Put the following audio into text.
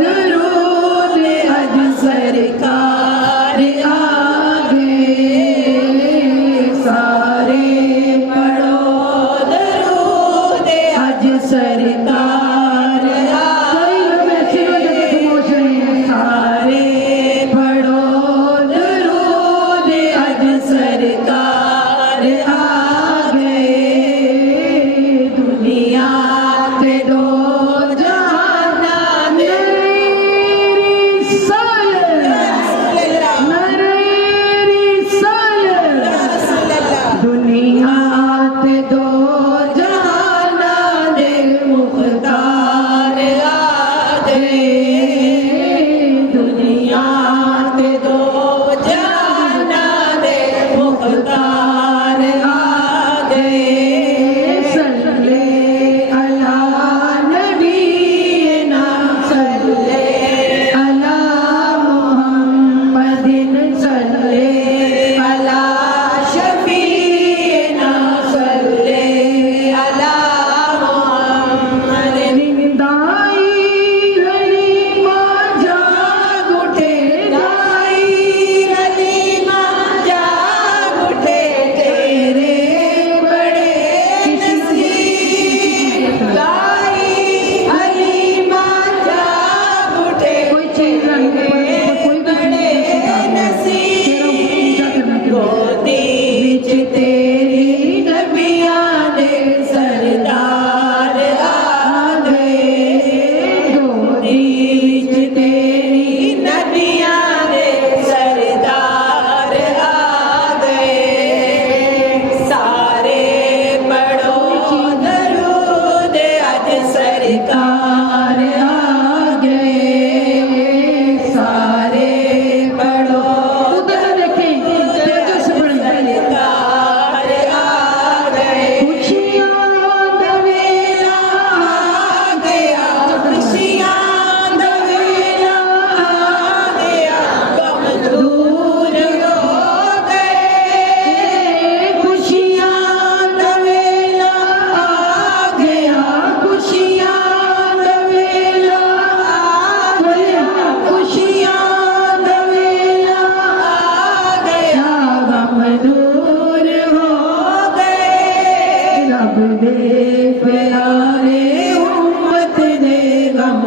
दरूद अज सरकार आ गए, सारे पढ़ो दरूद अज सरकार आ गए, सारे पढ़ो दरूद अज सरकार आ गए। दुनिया पे दो दुनिया ते दो जहाना दे मुख्तार आ गए, दुनिया ते दो जहाना दे मुख्तार आ गए। सल्ले अला नबीना सल्ले अला मुहम्मदिन सल्ले अला प्यारे उम्मत दे गम